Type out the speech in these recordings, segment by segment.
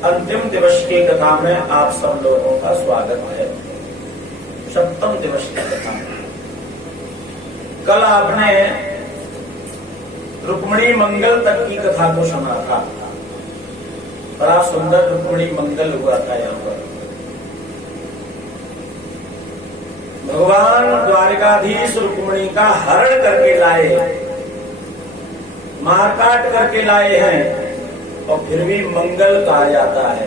अंतिम दिवस की कथा में आप सब लोगों का स्वागत है। सप्तम दिवस की कथा में कल आपने रुक्मिणी मंगल तक की कथा को सुना था। बड़ा सुंदर रुक्मिणी मंगल हुआ था। यहाँ पर भगवान द्वारिकाधीश रुक्मिणी का हरण करके लाए, मारकाट करके लाए हैं और फिर भी मंगल कहा जाता है।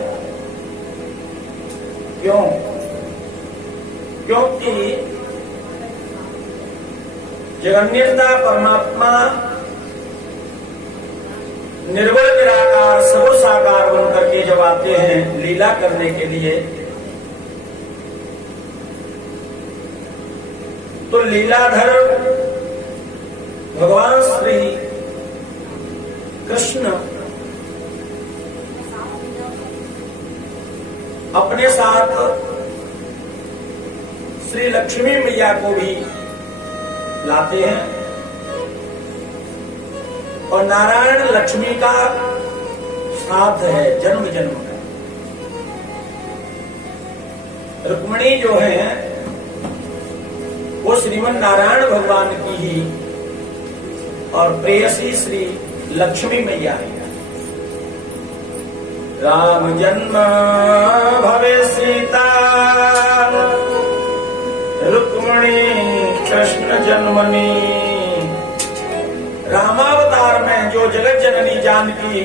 क्यों? क्योंकि जगन्यता परमात्मा निर्गुण निराकार सगुण साकार बन करके जब आते हैं लीला करने के लिए, तो लीलाधर भगवान श्री कृष्ण अपने साथ श्री लक्ष्मी मैया को भी लाते हैं और नारायण लक्ष्मी का साथ है जन्म जन्म का। रुक्मिणी जो है वो श्रीमन नारायण भगवान की ही और प्रेयसी श्री लक्ष्मी मैया है। राम जन्म भवे सीता रुक्मिणी कृष्ण जन्मनी। रामावतार में जो जगत जननी जानकी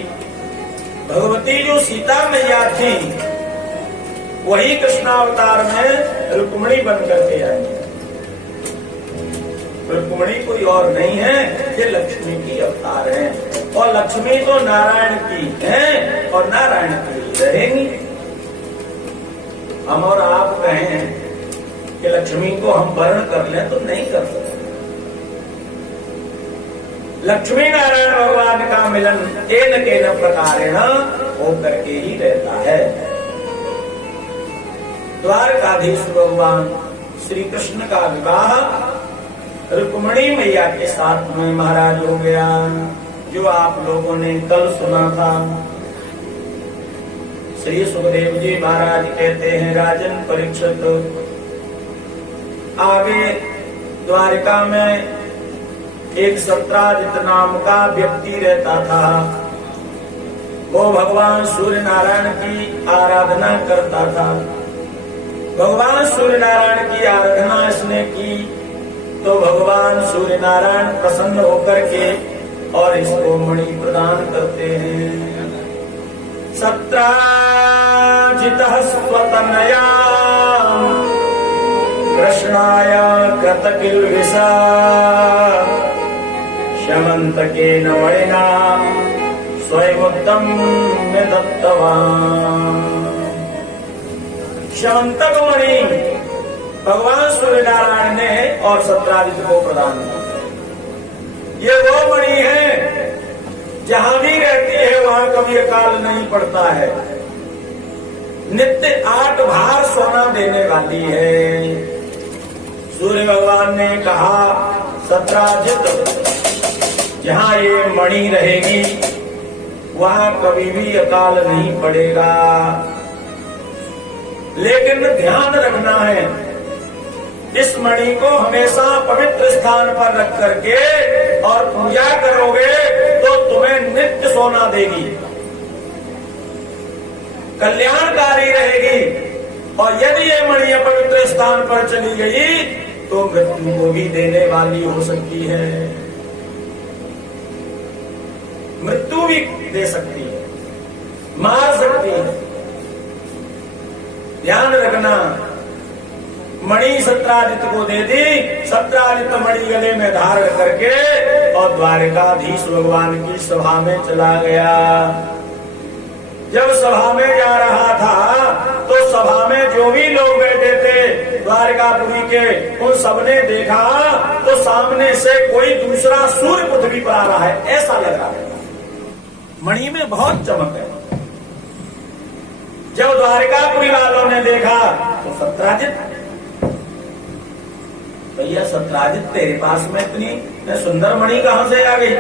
भगवती जो सीता मैया थी, वही कृष्णावतार में रुक्मिणी बन करके आई। रुक्मिणी कोई और नहीं है, ये लक्ष्मी की अवतार है और लक्ष्मी तो नारायण की है और नारायण की रहेंगी। हम और आप कहें कि लक्ष्मी को हम वर्ण कर लें तो नहीं कर सकते। लक्ष्मी नारायण भगवान का मिलन केन केन प्रकारेण होकर के ही रहता है। द्वारकाधीश भगवान श्री कृष्ण का विवाह रुक्मिणी मैया के साथ में महाराज हो गया, जो आप लोगों ने कल सुना था। श्री सुखदेव जी महाराज कहते हैं, राजन परीक्षित, आगे द्वारिका में एक सत्राजित नाम का व्यक्ति रहता था। वो भगवान सूर्य नारायण की आराधना करता था। भगवान सूर्य नारायण की आराधना इसने की तो भगवान सूर्य नारायण प्रसन्न होकर के और इसको मणि प्रदान करते हैं। सत्राजितः स्वतनया कृष्णाय कृतकिल्बिषा शमन्तकेन मणिना स्वयमुत्तम्य दत्तवान्। शमन्तक मणि भगवान सूर्य नारायण ने और सत्राजित को प्रदान किया। ये वो मणि है जहां भी रहती है वहां कभी अकाल नहीं पड़ता है। नित्य 8 भार सोना देने वाली है। सूर्य भगवान ने कहा, सत्राजित जहां ये मणि रहेगी वहां कभी भी अकाल नहीं पड़ेगा। लेकिन ध्यान रखना है, इस मणि को हमेशा पवित्र स्थान पर रख करके और पूजा करोगे तो तुम्हें नित्य सोना देगी, कल्याणकारी रहेगी। और यदि ये मणि अपवित्र स्थान पर चली गई तो मृत्यु को भी देने वाली हो सकती है, मृत्यु भी दे सकती है, मार सकती है। ध्यान रखना। मणि सत्राजित को दे दी। सत्राजित मणि गले में धारण करके और द्वारिकाधीश भगवान की सभा में चला गया। जब सभा में जा रहा था तो सभा में जो भी लोग बैठे थे द्वारिकापुरी के, उन सबने देखा तो सामने से कोई दूसरा सूर्य पृथ्वी पर आ रहा है, ऐसा लग रहा है। मणि में बहुत चमक है। जब द्वारिकापुरी वालों ने देखा तो सत्राजित, भैया सत्राजित तेरे पास में इतनी सुंदर मणि कहां से आ गई?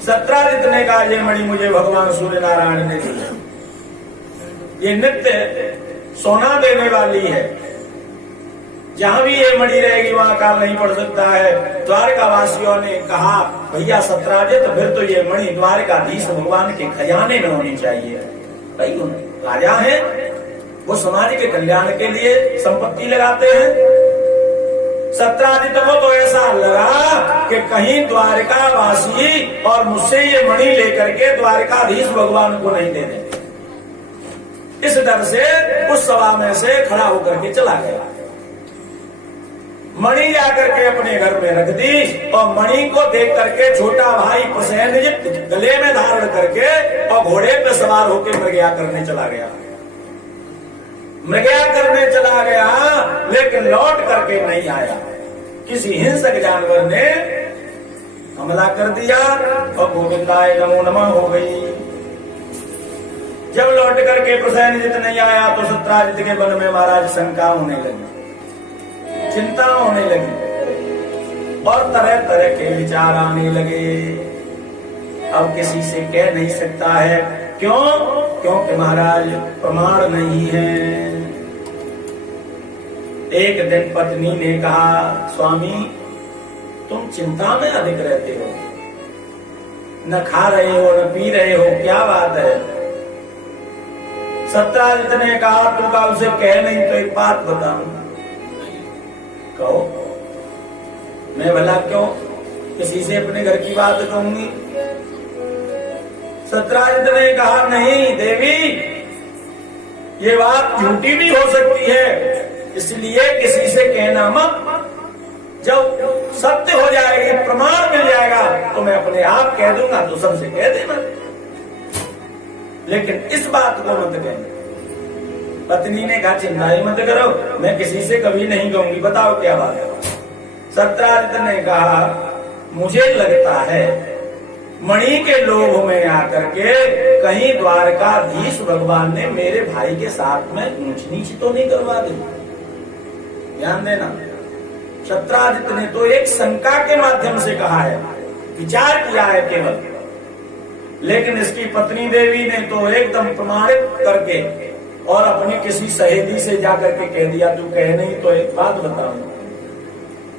सत्राजित ने कहा, ये मणि मुझे भगवान सूर्य नारायण ने दी है, ये नित्य सोना देने वाली है, जहां भी ये मणि रहेगी वहां काल नहीं पड़ सकता है। द्वारका वासियों ने कहा, भैया सत्राजित, फिर तो ये मणि द्वारकाधीश भगवान के खजाने में होनी चाहिए। भाई राजा है, वो समाज के कल्याण के लिए संपत्ति लगाते हैं। सत्राजित को तो ऐसा लगा कि कहीं द्वारका वासी और मुझसे ये मणि लेकर के द्वारकाधीश भगवान को नहीं दे दें। इस डर से उस सभा में से खड़ा होकर के चला गया। मणि जाकर के अपने घर में रख दी और मणि को देख करके छोटा भाई प्रसेनजित गले में धारण करके और घोड़े पे सवार होकर मृगया करने चला गया। मृगया करने चला गया, लेकिन लौट करके नहीं आया। किसी हिंसक जानवर ने हमला कर दिया और गोविंदाय नमो नमः हो गई। जब लौट करके प्रसेनजित नहीं आया तो सत्राजित के मन में महाराज शंका होने लगी, चिंता होने लगी और तरह तरह के विचार आने लगे। अब किसी से कह नहीं सकता है, क्यों? क्योंकि महाराज प्रमाण नहीं है। एक दिन पत्नी ने कहा, स्वामी तुम चिंता में अधिक रहते हो, न खा रहे हो न पी रहे हो, क्या बात है? सत्राजित ने कहा, तू का उसे कह नहीं तो एक बात बताऊं। कहो। मैं भला क्यों किसी से अपने घर की बात कहूंगी? सत्राजित ने कहा, नहीं देवी, ये बात झूठी भी हो सकती है, इसलिए किसी से कहना मत। जब सत्य हो जाएगी, प्रमाण मिल जाएगा तो मैं अपने आप कह दूंगा, तो सबसे कह देना, लेकिन इस बात को मत कहना। पत्नी ने कहा, चिंता ही मत करो, मैं किसी से कभी नहीं कहूंगी, बताओ क्या बात है? सत्राजित ने कहा, मुझे लगता है मणि के लोभ में आकर के कहीं द्वारकाधीश भगवान ने मेरे भाई के साथ में ऊंच नीच तो नहीं करवा दी। ध्यान देना, सत्राजित ने तो एक शंका के माध्यम से कहा है, विचार किया है केवल, लेकिन इसकी पत्नी देवी ने तो एकदम प्रमाणित करके और अपनी किसी सहेली से जाकर के कह दिया, तू कह नहीं तो एक बात बताऊं।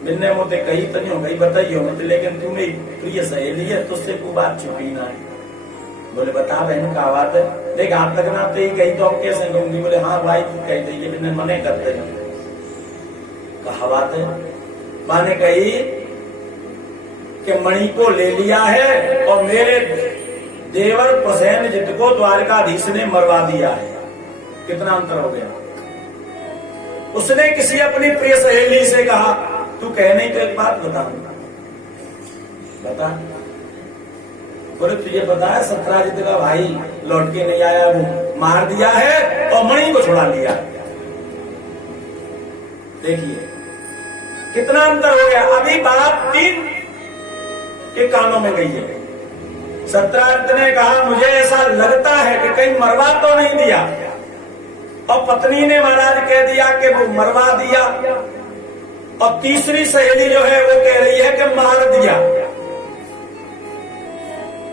मिलने मुझे कही तो नहीं हो गई, बताइए मुझे, लेकिन तू मेरी प्रिय सहेली है, तुझसे कोई बात छुपी ना है। बोले बता बहन क्या बात है? देख आप तक ना ही कही तो अब कैसे कहूंगी? बोले हाँ भाई कह दीजिए, मने करते हैं। कहा बात है? माँ ने कही कि मणि को ले लिया है और मेरे देवर प्रसेनजित को द्वारकाधीश ने मरवा दिया है। कितना अंतर हो गया? उसने किसी अपनी प्रिय सहेली से कहा, तू कह नहीं तो एक बात बता। बता। बोले तुझे पता है सत्राजित का भाई लौट के नहीं आया, वो मार दिया है और मणि को छुड़ा लिया। देखिए कितना अंतर हो गया। अभी बात 3 के कानों में गई है। सत्राजित ने कहा, मुझे ऐसा लगता है कि कहीं मरवा तो नहीं दिया, और पत्नी ने महाराज कह दिया कि वो मरवा दिया, और तीसरी सहेली जो है वो कह रही है कि मार दिया।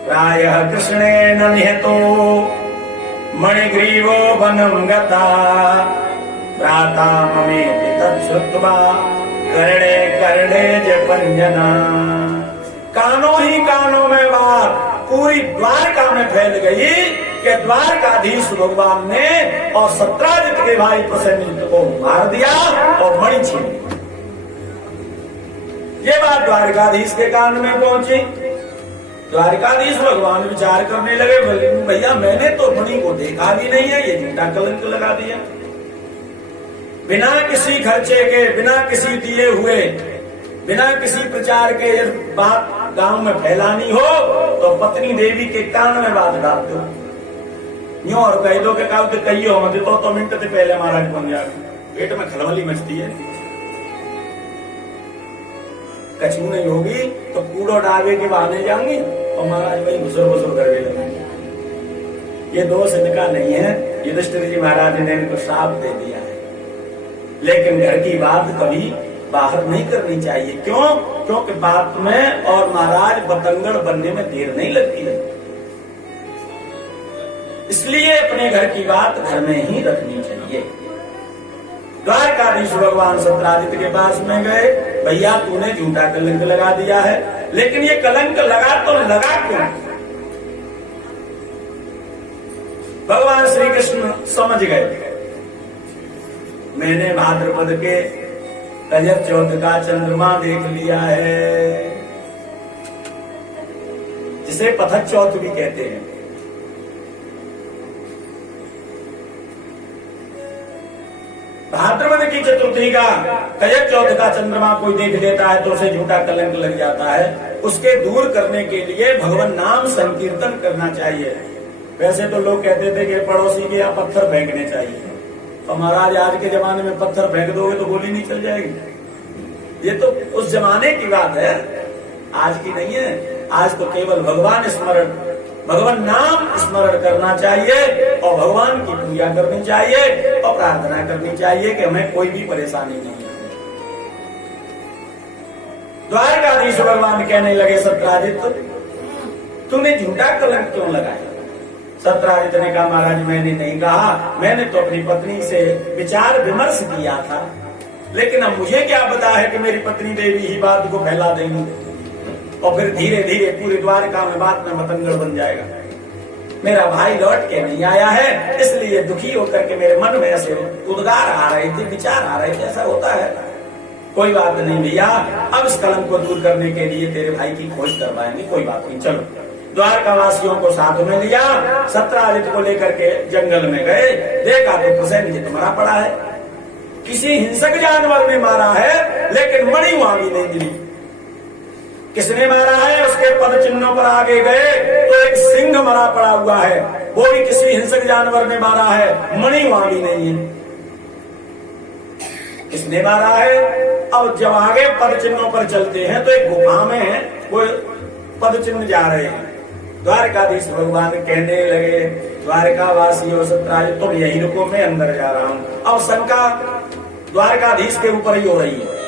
प्रायः कृष्णेन निहतो मणिग्रीवो वनं गता भ्राता ममेति तच्छ्रुत्वा कर्णे कर्णे जपंजना। कानों ही कानों में बात पूरी द्वारका में फैल गई कि द्वारकाधीश भगवान ने और सत्राजित के भाई प्रसेनजित को मार दिया और मणि छीन ली। ये बात द्वारकाधीश के कान में पहुंची। द्वारकाधीश भगवान विचार करने लगे, भैया मैंने तो मणि को देखा भी नहीं है, ये झूठा कलंक लगा दिया। बिना किसी खर्चे के, बिना किसी दिए हुए, बिना किसी प्रचार के बात गांव में फैलानी हो तो पत्नी देवी के कान में बात डाल दो, यूं और कह दो कि कहियो मत तो मिनट से पहले महाराज बन जाए। पेट में खलबली मचती है, कछू नहीं होगी तो कूड़ो डावे के बहाने जाएंगे और महाराज वही घुसर घुसर करने लगेंगे। ये दोष इनका नहीं है, युधिष्ठिर जी महाराज ने इनको श्राप दे दिया है। लेकिन घर की बात कभी बाहर नहीं करनी चाहिए। क्यों? क्योंकि बात में और महाराज बतंगड़ बनने में देर नहीं लगती है। इसलिए अपने घर की बात घर में ही रखनी चाहिए। द्वारकाधीश भगवान सत्राजित के पास में गए, भैया तूने झूठा कलंक लगा दिया है, लेकिन ये कलंक लगा तो लगा क्यों? भगवान श्री कृष्ण समझ गए, मैंने भाद्रपद के रजत चौथ का चंद्रमा देख लिया है, जिसे पथक चौथ भी कहते हैं। भाद्रपद की चतुर्थी का रजत चौथ का चंद्रमा कोई देख लेता है तो उसे झूठा कलंक लग जाता है। उसके दूर करने के लिए भगवान नाम संकीर्तन करना चाहिए। वैसे तो लोग कहते थे कि पड़ोसी के यहाँ पत्थर फेंकने चाहिए, तो महाराज आज के जमाने में पत्थर फेंक दोगे तो गोली नहीं चल जाएगी। ये तो उस जमाने की बात है, आज की नहीं है। आज तो केवल भगवान स्मरण, भगवान नाम स्मरण करना चाहिए और भगवान की पूजा करनी चाहिए और प्रार्थना करनी चाहिए कि हमें कोई भी परेशानी नहीं है। द्वारकाधीश भगवान कहने लगे, सत्राजित तूने झूठा कलंक क्यों लगाया? सत्राजित ने कहा, महाराज मैंने नहीं कहा, मैंने तो अपनी पत्नी से विचार विमर्श किया था, लेकिन अब मुझे क्या पता है कि मेरी पत्नी देवी ही बात को फैला देंगी और फिर धीरे धीरे पूरे द्वारका में बात में मतंगड़ बन जाएगा। मेरा भाई लौट के नहीं आया है, इसलिए दुखी होकर के मेरे मन में ऐसे उद्गार आ रहे थे, विचार आ रहे थे, ऐसा होता है। कोई बात नहीं भैया, अब इस कलंक को दूर करने के लिए तेरे भाई की खोज करवाएंगे, कोई बात नहीं, चलो। द्वारका वासियों को साथ में लिया, सत्राजित को लेकर के जंगल में गए, देखा तो प्रसेनजित मरा पड़ा है। किसी हिंसक जानवर ने मारा है, लेकिन मणि वहां भी नहीं मिली। किसने मारा है? उसके पद चिन्हों पर आगे गए तो एक सिंह मरा पड़ा हुआ है, वो भी किसी हिंसक जानवर ने मारा है, मणि वहां भी नहीं है। किसने मारा है? अब जब आगे पद चिन्हों पर चलते हैं तो एक गुफा में है, वो पद चिन्ह जा रहे हैं। द्वारकाधीश भगवान कहने लगे, द्वारका वासियों सत्राजित तुम यही रुको, मैं अंदर जा रहा हूं। अब शंका द्वारकाधीश के ऊपर ही हो रही है।